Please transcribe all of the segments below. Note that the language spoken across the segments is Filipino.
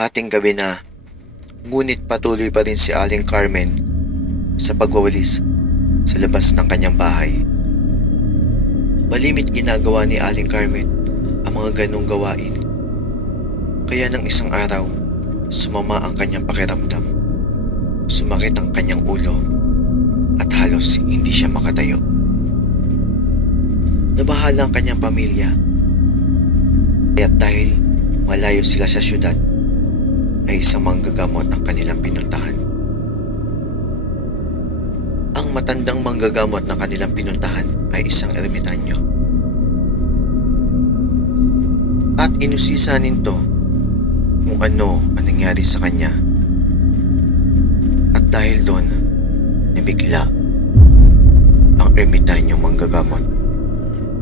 Hating gabi na, ngunit patuloy pa rin si Aling Carmen sa pagwawalis sa labas ng kanyang bahay. Malimit ginagawa ni Aling Carmen ang mga ganong gawain. Kaya ng isang araw, sumama ang kanyang pakiramdam. Sumakit ang kanyang ulo at halos hindi siya makatayo. Nabahala ang kanyang pamilya. Kaya't dahil malayo sila sa syudad, ay isang manggagamot ang kanilang pinuntahan. Ang matandang manggagamot na kanilang pinuntahan ay isang ermitanyo. At inusisa nito kung ano ang nangyari sa kanya. At dahil doon, nabigla ang ermitanyong manggagamot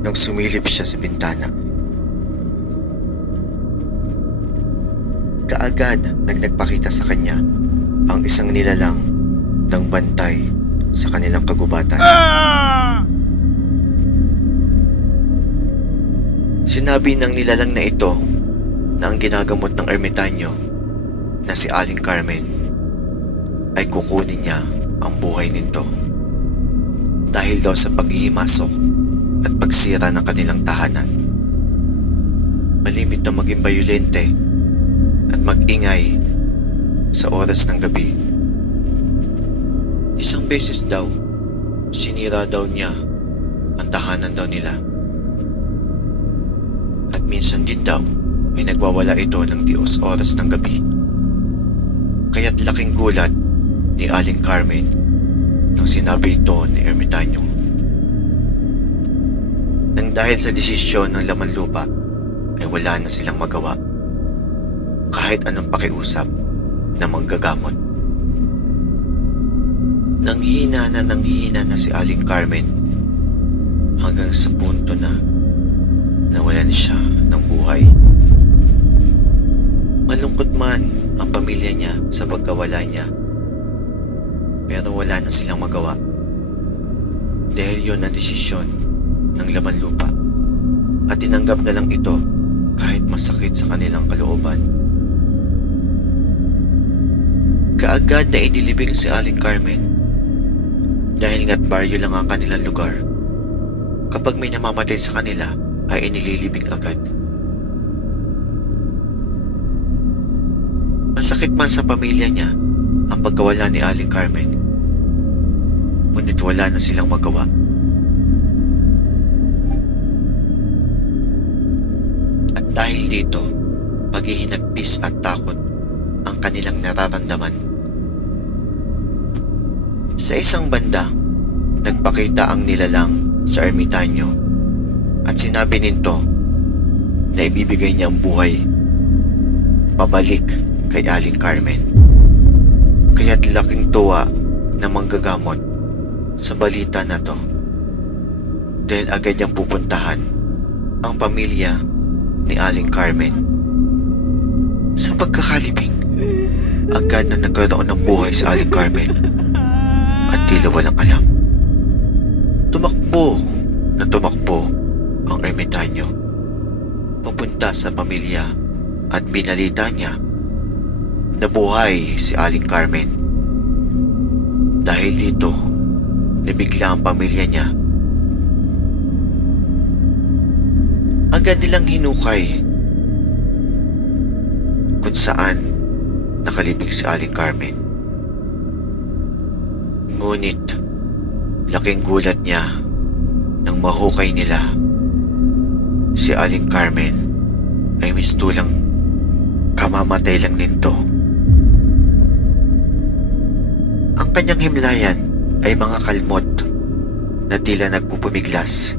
nang sumilip siya sa bintana. Kaagad nagpakita sa kanya ang isang nilalang ng bantay sa kanilang kagubatan. Sinabi ng nilalang na ito na ang ginagamot ng ermitanyo na si Aling Carmen ay kukunin niya ang buhay nito dahil daw sa paghihimasok at pagsira ng kanilang tahanan. Malimit na maging bayolente at mag-ingay sa oras ng gabi. Isang beses daw, sinira daw niya ang tahanan daw nila. At minsan din daw ay nagwawala ito ng dios oras ng gabi. Kaya't laking gulat ni Aling Carmen nang sinabi ito ni ermitanyo. Nang dahil sa desisyon ng laman lupa ay wala na silang magawa kahit anong pakiusap na manggagamot. Nanghihina na si Aling Carmen hanggang sa punto na nawalan siya ng buhay. Malungkot man ang pamilya niya sa pagkawala niya, pero wala na silang magawa dahil yun ang desisyon ng laman lupa at tinanggap na lang ito kahit masakit sa kanilang kalooban. Kaagad na inilibing si Aling Carmen dahil nga't baryo lang ang kanilang lugar. Kapag may namamatay sa kanila ay inililibing agad. Masakit man sa pamilya niya ang pagkawala ni Aling Carmen, ngunit wala na silang magawa. At dahil dito, paghihinagpis at takot ang kanilang nararamdaman. Sa isang banda, nagpakita ang nilalang sa ermitanyo at sinabi nito na ibibigay niya ang buhay pabalik kay Aling Carmen. Kaya't laking tuwa na manggagamot sa balita na to dahil agad niyang pupuntahan ang pamilya ni Aling Carmen. Sa pagkakalibing, agad na nagkaroon ng buhay si Aling Carmen at tila walang alam. Tumakbo ang ermitanyo papunta sa pamilya at binalita niya na buhay si Aling Carmen. Dahil dito, nabigla ang pamilya niya. Agad nilang hinukay kung saan nakalibing si Aling Carmen. Ngunit, laking gulat niya nang mahukay nila si Aling Carmen ay mistulang kamamatay lang nito. Ang kanyang himlayan ay mga kalmot na tila nagpupumiglas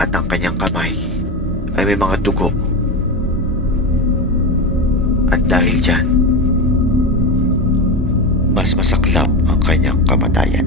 at ang kanyang kamay ay may mga dugo. At dahil dyan, mas masaklap ang kanyang kamatayan.